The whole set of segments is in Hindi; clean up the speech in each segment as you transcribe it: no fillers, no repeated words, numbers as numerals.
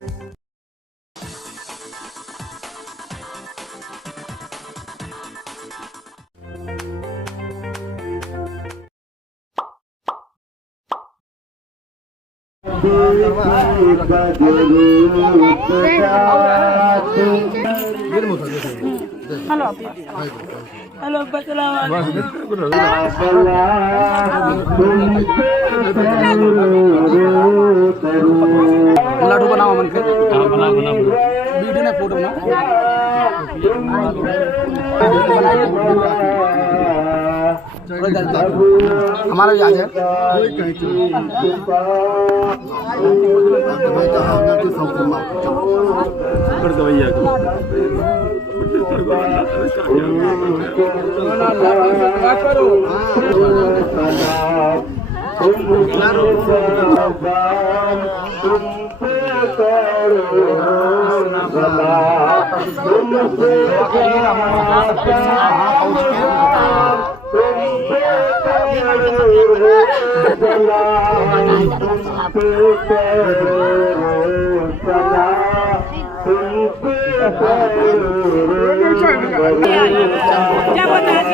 हेलो लाडू बनाओ मन के वीडियो ने फोटो बना हमारा भी आज है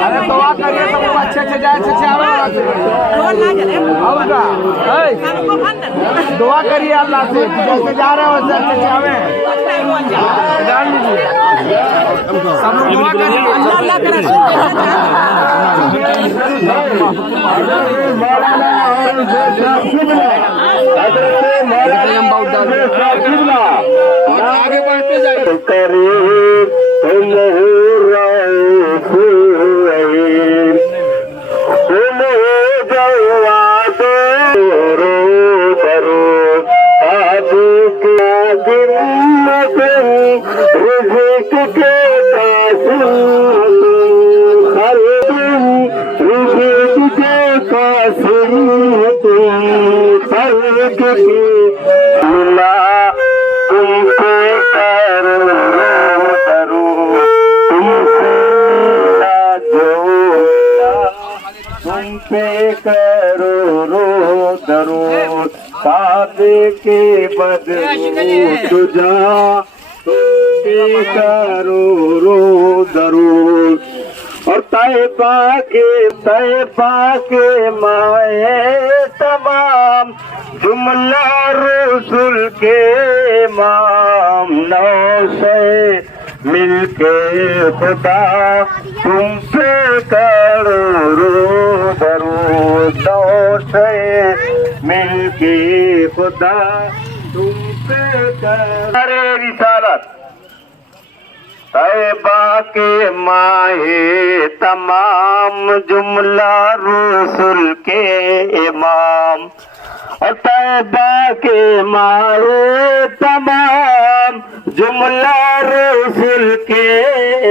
अरे दुआ करिए सब अच्छे अच्छे जाए अच्छे दुआ करिए अल्लाह से जैसे जा रहे हो वैसे अच्छे अच्छे आवे जान लीजिए सब लोग दुआ करिए अल्लाह आगे बढ़ते जाइए करो रो दरो सादे के बदलू तुझा करो रो दरूर और तैबा के माए तमाम जुमला रसूल के माम नौ से मिलके खुदा तुम पे करो रो दरूद नौ से मिलके खुदा तुम पे करो रिसालत तैबा के माहे तमाम जुमला रसूल के इमाम और तैबा के माहे तमाम जुमला रसूल के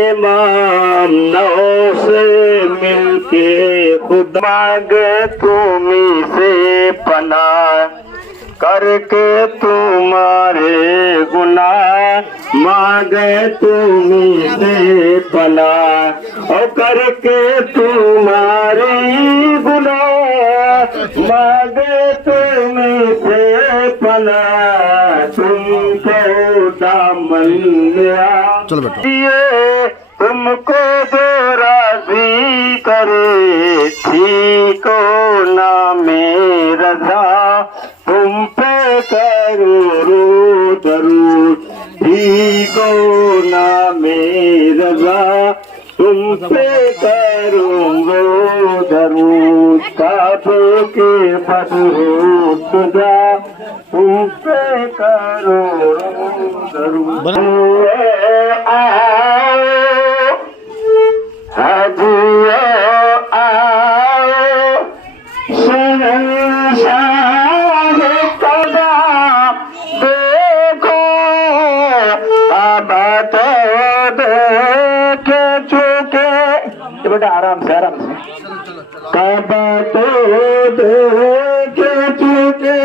इमाम नौ से मिलके खुद मांगे तुम्ही से पना करके तुम्हारे गुनाह मांगे तुम्ही से पना और करके तुम्हारी गुनाह मांगे तुम्ही से पना तुमको दामन दिए तुमको जो राजी करे ठीक हो ना मेरा तुम पे करो रो दरूद ठीक हो ना मेरा तुम पे करो रो दरूद काबे के बदरूद तुझा तुम पे करो रो दरूद बेटा आराम से काबा तो देखे चुके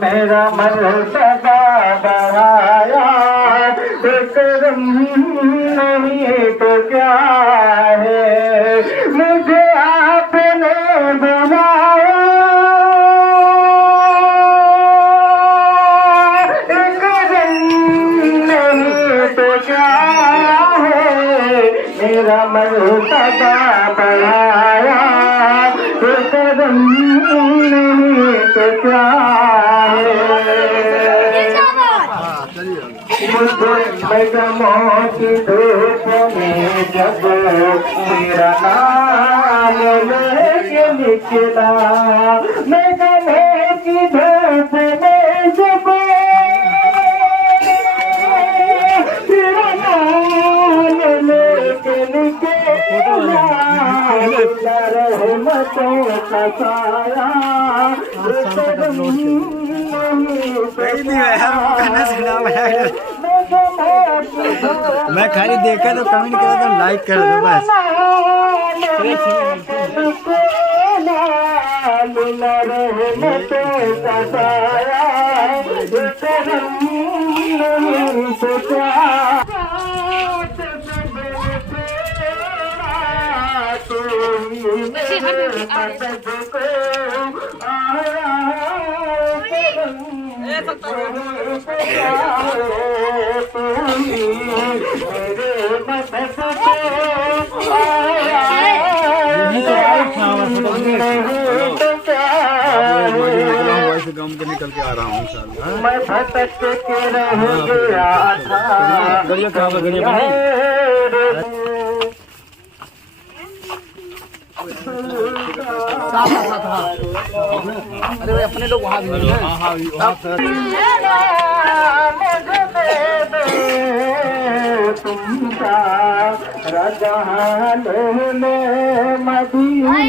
मेरा मन सदा बढ़ाया करम नहीं तो क्या है, मुझे आपने बनाया करम नहीं तो क्या है, मेरा मन सदा बढ़ाया करम नहीं तो क्या मैदानों की धूप में जब तेरा नाम लेके निकला, मैदानों की धूप में जब तेरा नाम लेके निकला, रहमतों का साया मैं खाली देखा तो कमेंट करा तो लाइक कर दो बस। गाँव के निकल के आ रहा हूँ इंशाल्लाह। मैं भटक के रह गया था। अरे भाई अपने लोग वहाँ भी तुमका रजहान में मदीना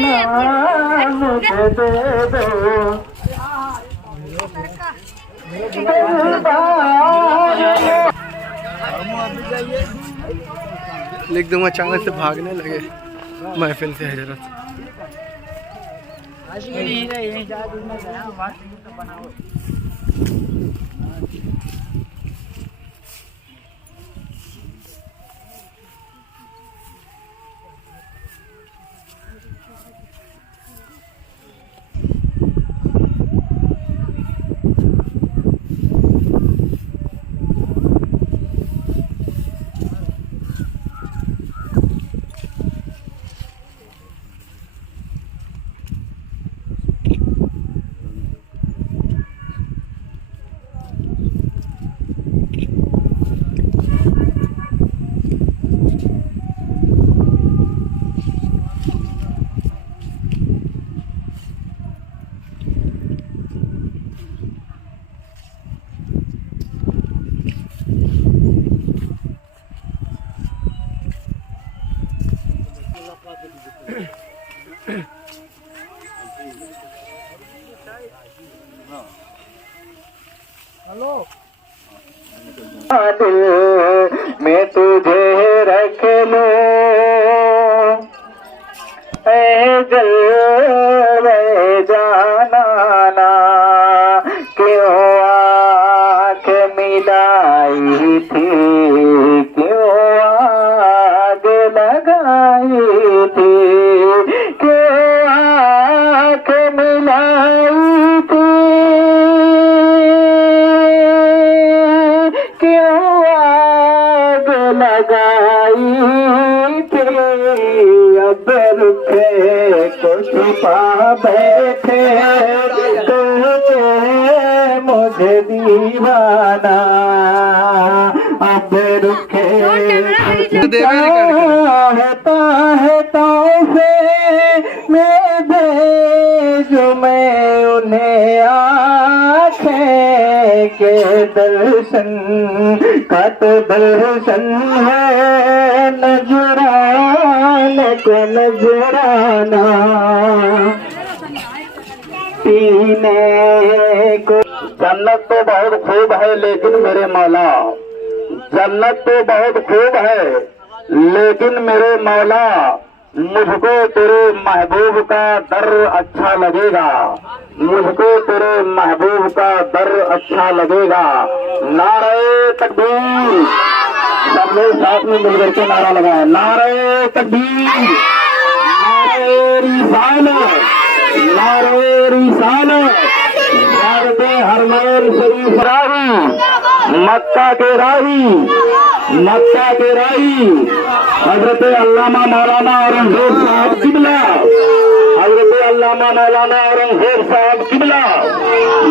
मुझे दे दो। लिख दूंगा, चांद से भागने लगे महफिल से हजरत। मैं तुझे रख लूं ऐ जलवे जाना ना क्यों आँख मिलाई थी क्यों आग लगाई थी क्यों आँख मिलाई थी क्यों आग लगाई थी अब रुखे को छुपा बैठे मुझे दीवाना अब रुखे चाहता है तो से मैं भेजूं मैं उन्हें आँखें के दर्शन का तो दर्शन है नजराने को नजराना पीने को जन्नत तो बहुत खूब है लेकिन मेरे मौला जन्नत तो बहुत खूब है लेकिन मेरे मौला मुझको तेरे महबूब का दर अच्छा लगेगा मुझको तेरे महबूब का दर अच्छा लगेगा नारे तकबीर सब लोग साथ में मिलकर के नारा लगाए नारे तकबीर नारे रिसालत नारे रिसालत हरमैन शरीफ राही मक्का के राही हजरत अल्लामा मौलाना औरंगजेब साहब किबला हजरत अल्लामा मौलाना औरंगजेब साहब किबला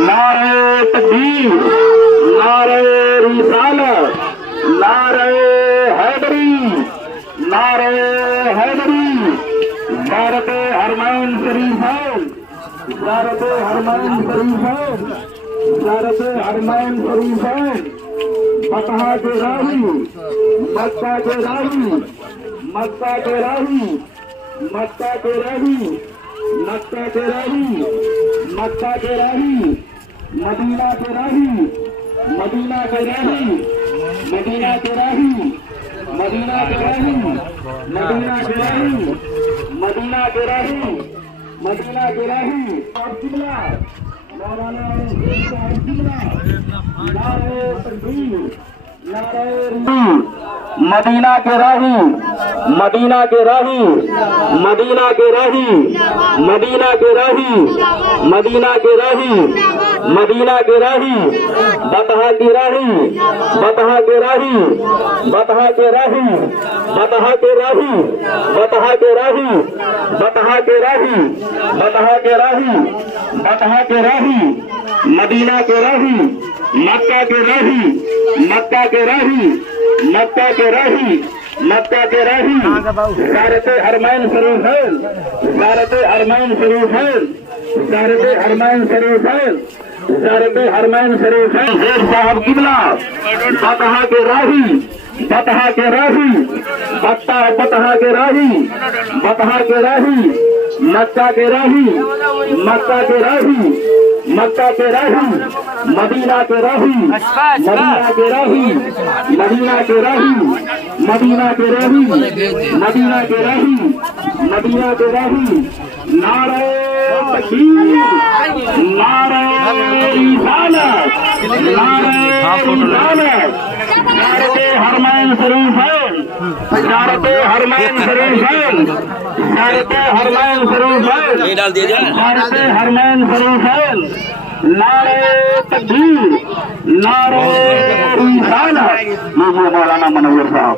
नारे तकबीर नारे रिसालत नारे हैदरी ज़ियारत हरमैन शरीफ है ज़ियारत हरमैन शरीफ है ज़ियारत हरमैन शरीफ है फतह के राही मक्का के राही मक्का के राही मक्का के राही मक्का के राही मक्का के राही मदीना के राही मदीना के राही मदीना के राही मदीना के राही मदीना के राही मदीना के राही मदीना के राही और किबला मौलाना साहब किबला नारे तकबीर मदीना के राही मदीना के राही मदीना के राही मदीना के राही मदीना के राही मदीना के राही बतहा की राही बतहा के राही बतहा के राही बतहा के राही बतहा के राही बतहा के राही बतहा के राही बतहा के राही मदीना के राही मक्का के राही मक्का के राही मक्का के राही मक्का के राही ज़ियारत हरमैन शरीफ है ज़ियारत हरमैन शरीफ है ज़ियारत हरमैन शरीफ है ज़ियारत हरमैन शरीफ है शेख साहब किबला बतहा के राही बतहा के राही बतहा के राही बतहा के राही मक्का के राही मक्का के राही मक्का के राही मदीना के राही मदीना के राही मदीना के राही मदीना के राही मदीना के राही मदीना के राही नारे तकबीर, नारे रिसालत, नारे रिसालत, ज़ियारते हरमैन शरीफैन, ज़ियारते हरमैन शरीफैन, ज़ियारते हरमैन शरीफैन, ज़ियारते हरमैन शरीफैन, नारे तकबीर, नारे रिसालत। मौलाना मनव्वर साहब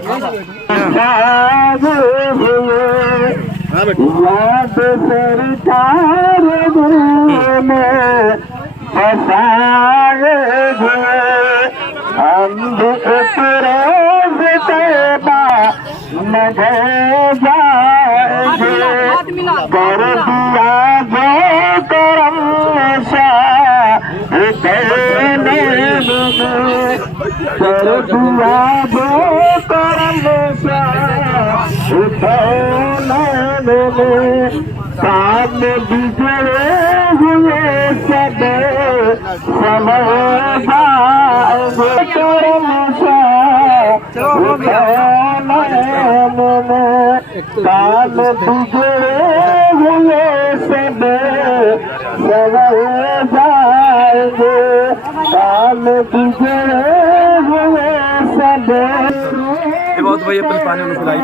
याद सरकार में फसाए हुए हम एक रोज तेबा न जाएंगे कर दिया जो करम शाह तेने कर दिया जो करम शाह काम बिगड़े हुए सब करम काम बिगड़े हुए सब जाएंगे काम बिगड़े हुए सब बहुत भाई अपन पानी में पिलाई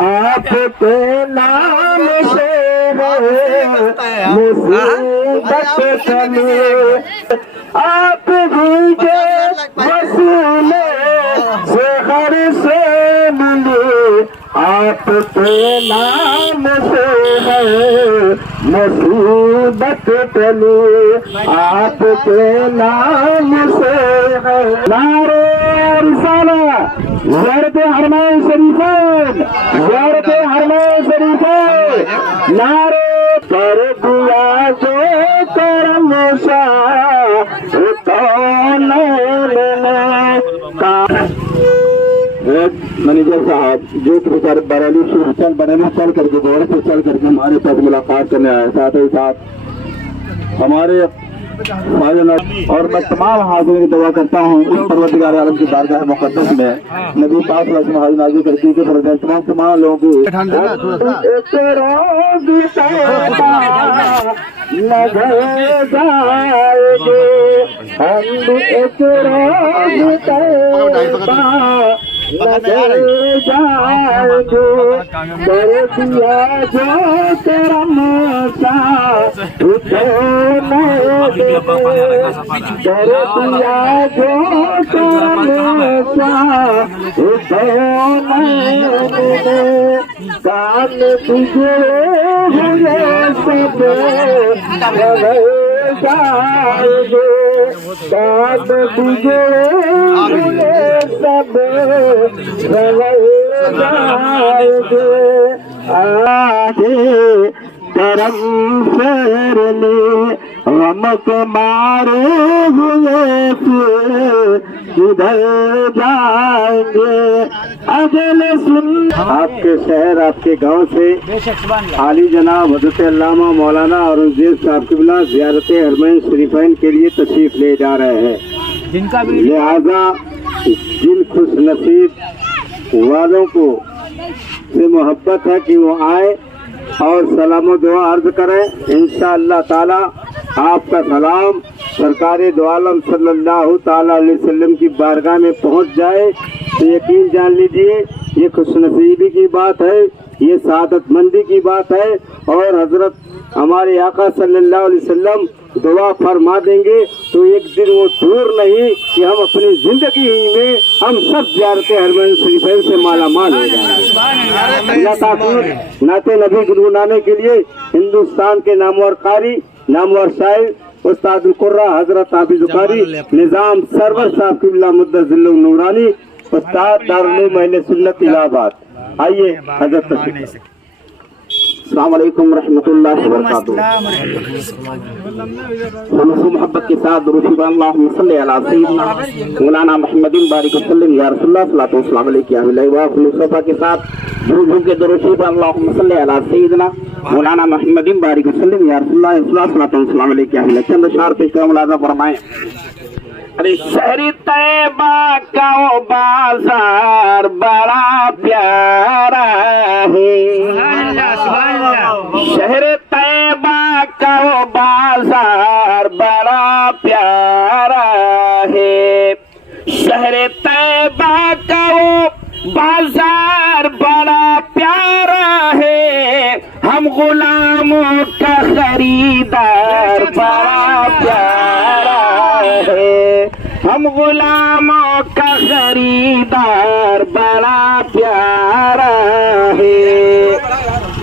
आपके नाम से मुसीबत चले आप भीगे वसूले से हर से मिले आपके नाम से है मुसीबत चले आपके नाम से है नारे रिसालत ज़ियारते हरमैन शरीफैन ज़ियारते हरमैन शरीफैन नारे कर दिया जो करम शाह मैनेजर साहब जो बेचारे बरेली से चल करके दौड़ से चल करके हमारे साथ मुलाकात करने आए, साथ ही साथ हमारे और मैं तमाम हाजिर की दुआ करता हूँ इस परवरदिगार आलम की बारगाह मुक़द्दस में नबी पाक हाजिर नाज़िल करती है तमाम लोगों को लगे जाएंगे हम एक रोज लगे जाएंगे कर दिया जो करम शाह कर दिया जो करम शाह काम बिगड़े हुए सब जाएंगे काम बिगड़े हुए सब जाएंगे आगे करम फेर ले रमक मारे हुए किधर जाएंगे अगले सुन आपके शहर आपके गांव से आली जनाब हज़रत अल्लामा मौलाना औरंगजेब साहब क़िबला ज़ियारते हरमैन शरीफैन के लिए तशरीफ ले जा रहे हैं। लिहाजा जिन खुश नसीब वालों को से मोहब्बत है कि वो आए और सलाम दुआ अर्ज करें। इंशाअल्लाह ताला आपका सलाम सरकार दो आलम सल्लल्लाहु ताला अलैहि वसल्लम की बारगाह में पहुंच जाए तो यकीन जान लीजिए ये खुशनसीबी की बात है, ये सादतमंदी की बात है और हजरत हमारे आका सल्लल्लाहु अलैहि वसल्लम दुआ फरमा देंगे तो एक दिन वो दूर नहीं कि हम अपनी जिंदगी में हम सब ज़ियारते हरमैन शरीफैन से माला माल हो जाएंगे। नाते नबी गुनगुनाने के लिए हिंदुस्तान के नामवर कारी नामवर शायर उस्तादुल कुर्रा हजरत हाफिज कारी निजाम सरवर साहब क़िबला मुद्दज़िल्लुल नूरानी उस्ताद दारुल उलूम अहले सुन्नत इलाहाबाद। आइए हजरत अस्सलाम वालेकुम रहमतुल्लाहि व बरकातुहू। मोहब्बत के साथ दुरूद अल्लाहुम्मा सल्ली अला सय्यिदना मौलाना मुहम्मदिन बारिक वसल्लम या रसूलुल्लाह सल्लल्लाहु अलैहि वसल्लम के साथ दुरूद के दुरूद अल्लाहुम्मा सल्ली अला सय्यिदना मौलाना मुहम्मदिन बारिक वसल्लम या रसूलुल्लाह सल्लल्लाहु अलैहि वसल्लम। चंद अशआर पेश कर मुलाज़ा फरमाएं। अरे शहर तैयबा का वो बाजार बड़ा प्यारा है, शहर तैयबा का वो बाजार बड़ा प्यारा है, शहर तैयबा का वो बाजार बड़ा प्यारा है, हम गुलामों का खरीदार बड़ा प्यारा है, हम गुलामों का खरीदार बड़ा प्यारा है।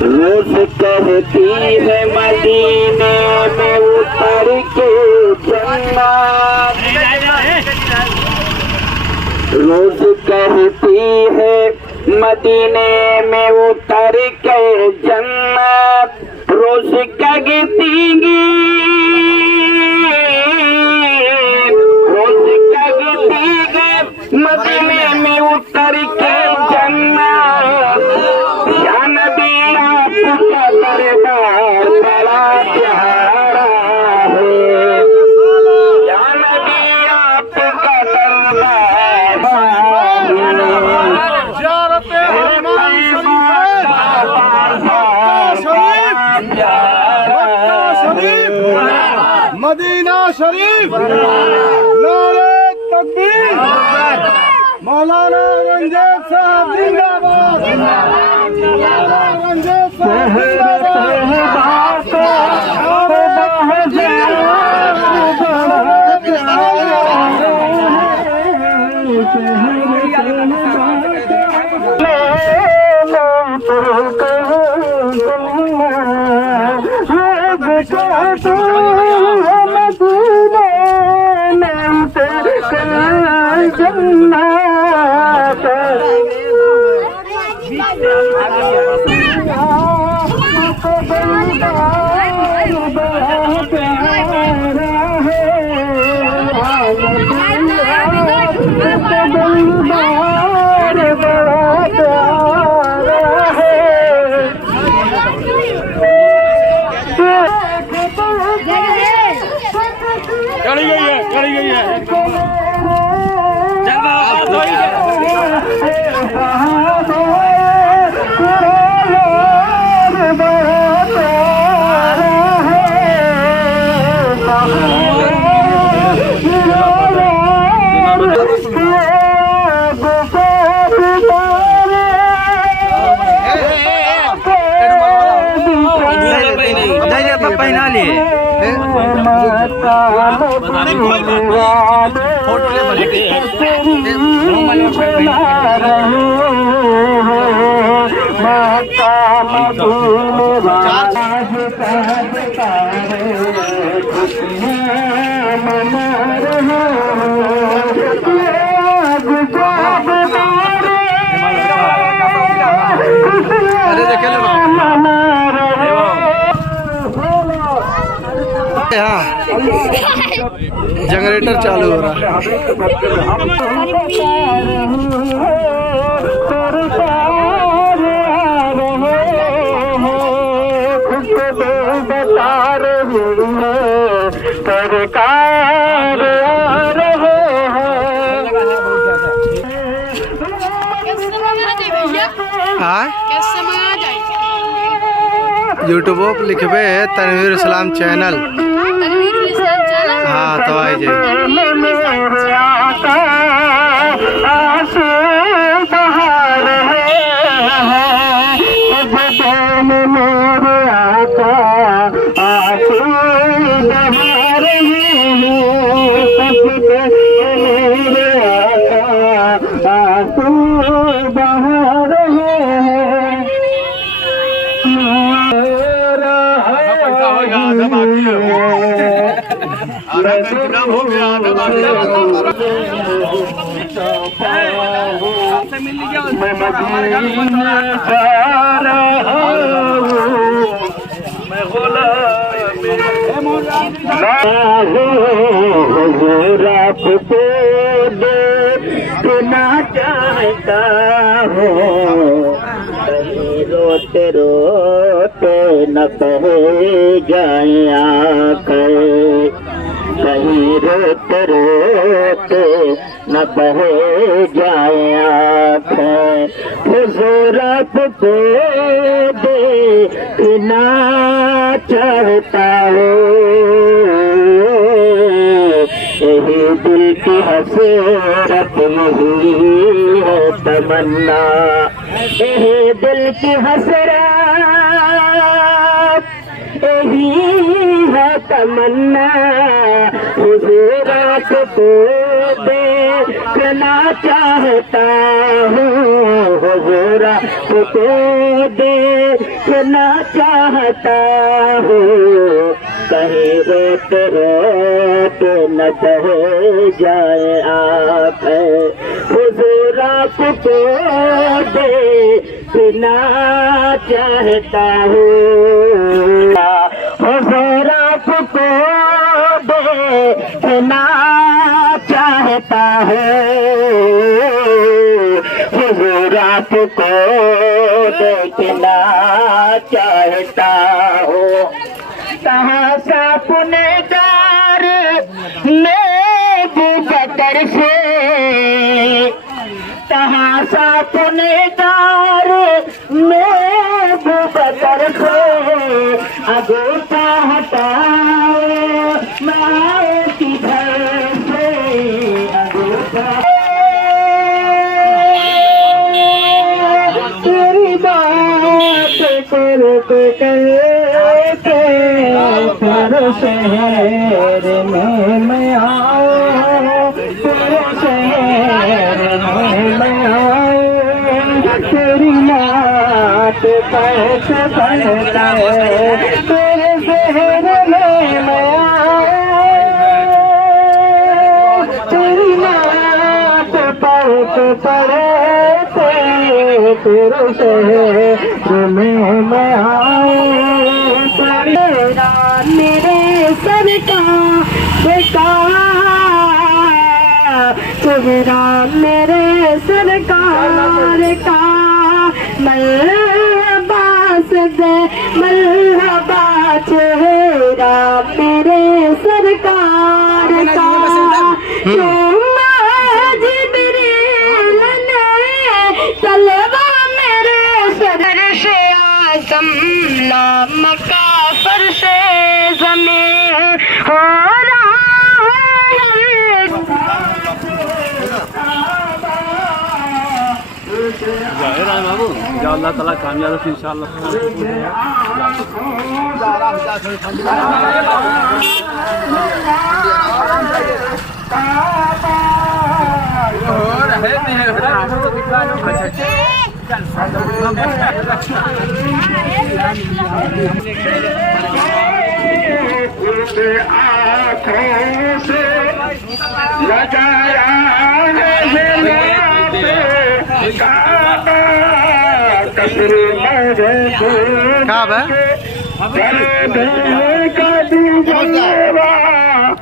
रोज कहती है मदीने में उतर के जन्नत, रोज कहती है मदीने में उतर के जन्नत, रोज कहती मदीने में उतर के जन्नत, या नबी आपका दरबार बड़ा प्यारा है, या नबी आपका दरबार मदीना शरीफ, नारे तकबीर, मौलाना रंजीत साहब जिंदाबाद, मौलाना रंजीत साहब चली गई है पहना लिए जनरेटर चालू हो रहा है। यूट्यूब पर लिखबे तनवीर इस्लाम चैनल, हाँ तो आई जाए। मैं मदीना जा रहा हूँ। गुलामी ना हो हुजूर आपको देखना चाहता हो कहीं रोते रोते न बह जाए आँखें कहीं रोते रोते न बह जाए आँखें हुजूर आपको देखना चाहता हो यही दिल की हसरत यही है तमन्ना यही दिल की हसरत यही है तमन्ना हुजूर आपको देखना चाहता हूँ हुजूर आपको देखना चाहता हूँ कहीं रोते रोते न बह जाए आँखें हुजूर आपको देखना चाहता हूँ हुजूर आपको देखना चाहता हूँ हुजूर आपको देखना चाहता हूँ कहाँ सा पुनेदार नेबू बकर से कहाँ सा पुनेदार नेबू बकर से अगोता हटाओ माओ की घर से अगोता तेरी बात करते करते तेरे शहर में मैं आऊं तेरे शहर में मैं आऊं तेरी नात कैसे बनता है तेरे शहर में मैं आऊं तेरी नात पढ़ते पढ़ते तेरे शहर में मैं आऊं तेरा मेरे चेहरा मेरे सरकार का मलबास दे मलबा चेहरा मेरे सरकार का जिब्रील ने तलवा मेरे सर से आसम नाम का फर्श ज़मीन हो रहा जाहिर है बाबू जो अल्लाह ताला कामयाब रखे इंशाअल्लाह आँखों से लगाया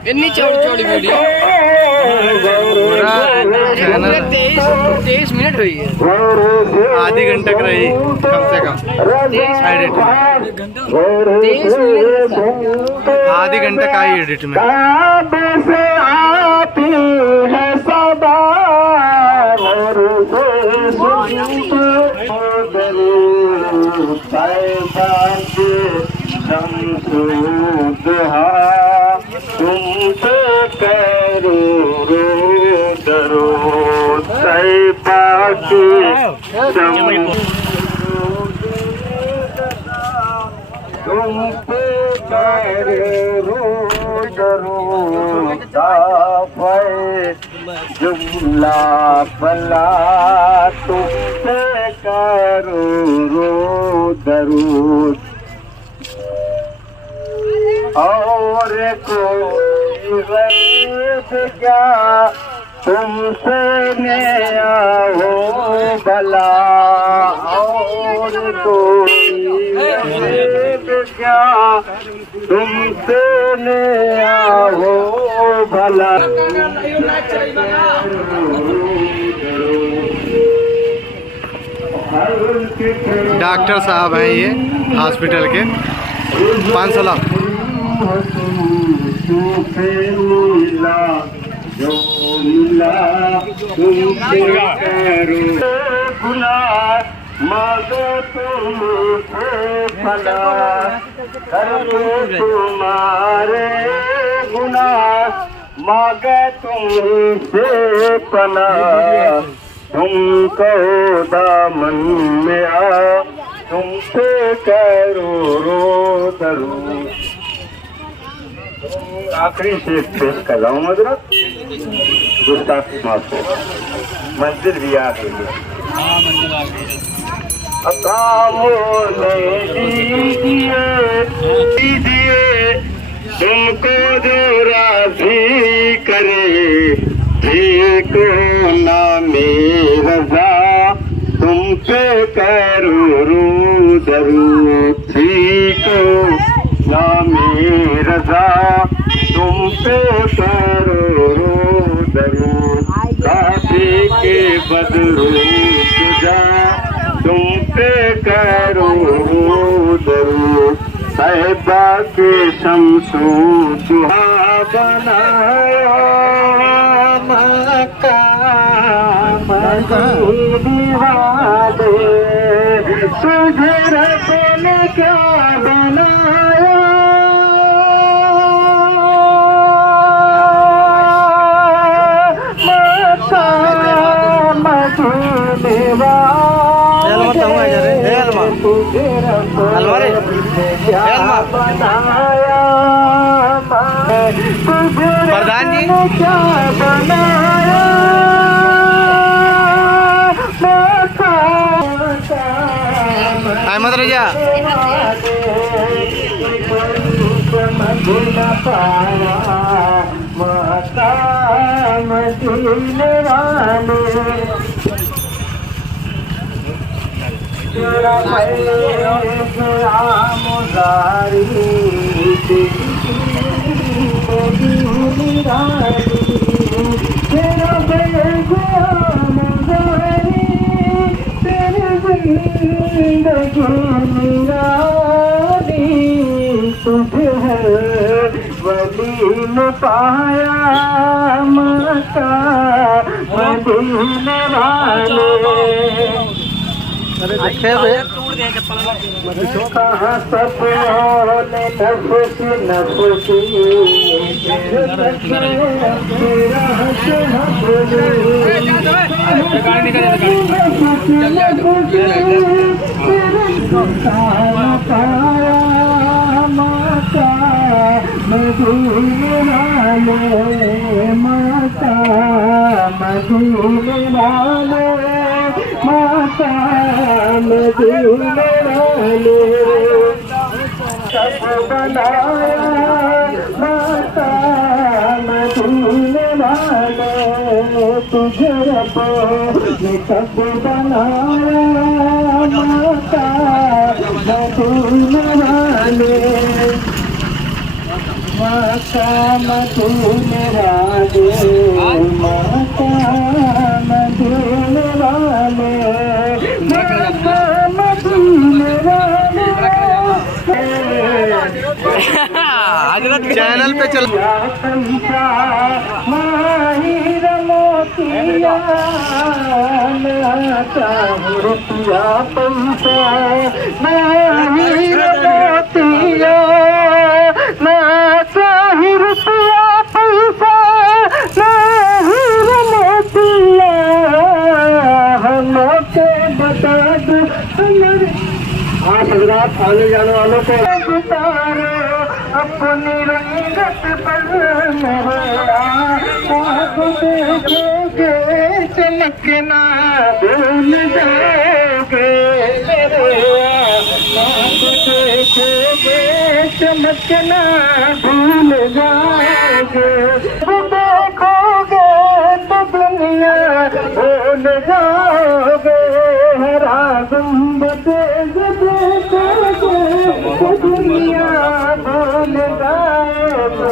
इतनी चौड़ी वीडियो 23 मिनट हुई है आधी घंटे का रही कम से कम आधी घंटे का ही एडिट में तुम तो करो रो डरो सैबा की तुम तो करो रो डरो जुमला फला तुम तो करो रो दरूद और कोई गैब क्या तुमसे नया हो भला और कोई ऐब क्या, तुमसे नया हो भला। डॉक्टर साहब हैं ये हॉस्पिटल के 516। मिला जो मिला तुमसे करो गुना, मांगो तुमसे भला करो तुम्हारे गुना, मांगे तुमसे पना, तुमको दामन में आ तुमसे करो रो दरो। आखिरी से पेश कर रहा हूँ मदरत, गुस्ताखी माफ हो, मंजिल भी आ गई है। कामों ने दीजिए तुमको जो राजी करे, ठीक ना मेरा तुम पे करो रू दरू, ठीक ना मेरा तुम पे करो रू दरू, काफी के बदरू तुझा तुम पे करो रू दरू, साहिबा के शमसू सुहा बनाया सुधर ने क्या बनाया, प्रधान जी क्या बनाया, अहमद रजा वली पाया माता मदीने वाले, कहाँ सब नफसी नफसी माता मदीने वाले, माता मदीने वाले, माता मदीने वाले, सब बनाया माता मदीने वाले, तुझे रब ने सब बनाया माता मदीने वाले, माता मदीने वाले, माता मदीने वाले, माता मदीने वाले। चैनल पे चल माहिर मोतिया रुपया पैसा, माहिर मोतिया ना चाही रुपया पैसा, माहिर मोतिया हमके बता दो हमारे। आप हजरात आने जाने वालों को उतारो अपनी रंगत पर मेरा, आप देखोगे चमकना भूल जाओगे मेरे, आप देखोगे चमकना भूल जाओगे, देखोगे तो भूल जाओगे हरा गुंबद देखोगे दुनिया भूल जाओगे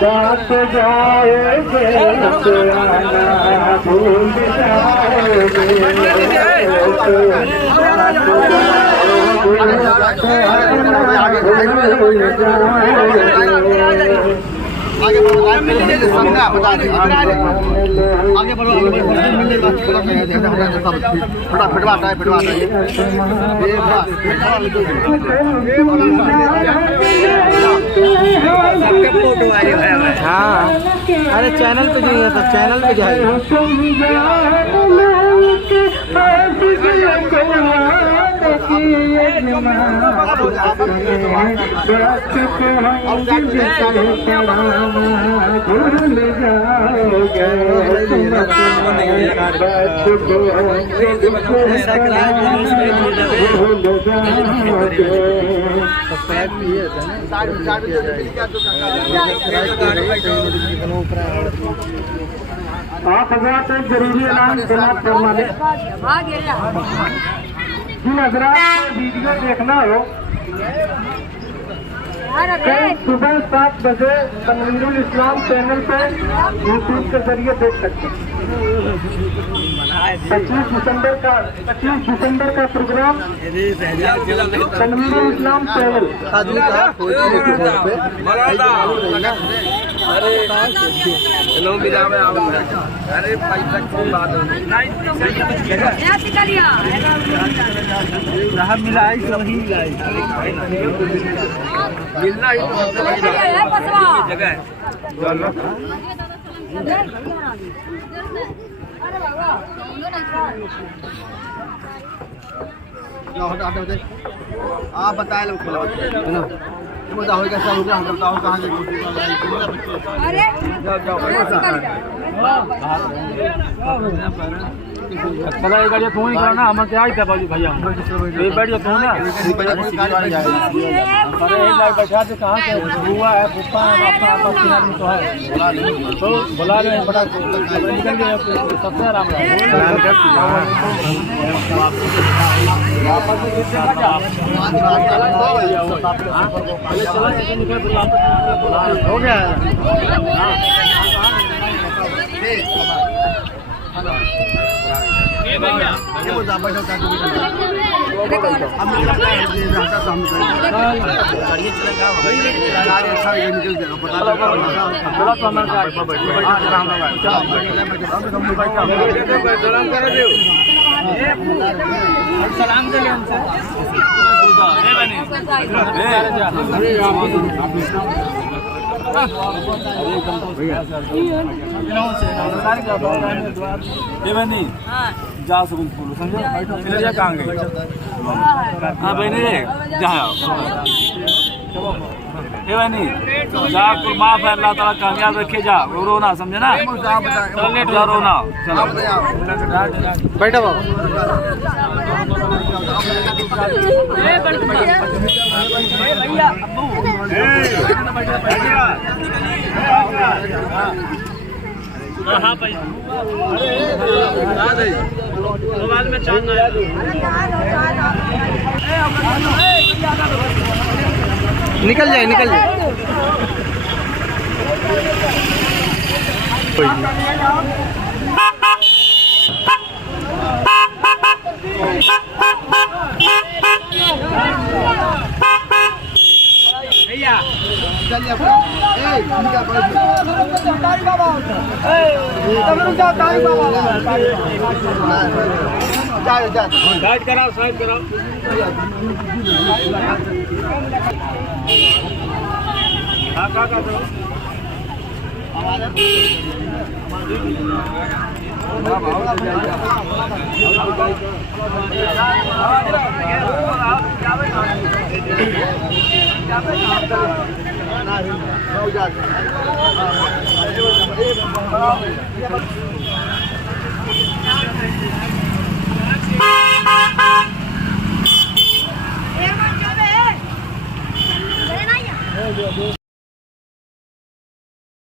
साथ जाओगे आना भूल जाओगे आगे बढ़ो मिल लीजिए सामने बता दे आगे बढ़ो मिल लीजिए फटाफट बात है पिटवा ये सबके फोटो आ रही है हां अरे चैनल पे जाइए तो चैनल पे जाइए आप हजरात एक जरूरी ऐलान जनाब फरमा दें जिन हजरात वीडियो देखना हो कल सुबह 7 बजे तनवीरुल इस्लाम चैनल पर यूट्यूब के जरिए देख सकते हैं 25 दिसंबर का प्रोग्राम तनवीरुल इस्लाम चैनल मिला मिलना ही जगह आप बताए लोग बताओ कैसा होगा हम बताओ कहाँ अरे पता है गाड़ी तू नहीं करना हम क्या ही था भाई भैया ये बैठ तू ना अरे एक लाख बैठा तो कहाँ से हुआ है पुप्पा है आपका आदमी तो है तो बुला ले बड़ा निकल गया सबसे आराम हो गया सलाम दे हमसे जा सकूँ बोलो समझे कहाँ गए हाँ बहनी रे जाओ बहनी जा माफ है अल्लाह ताला कामयाब रखे जा रो ना समझे ना चलो लेट जा रो ना चलो बैठा बाबा हाँ भाई मोबाइल में चांद निकल जाए भैया साइड कराओ हाँ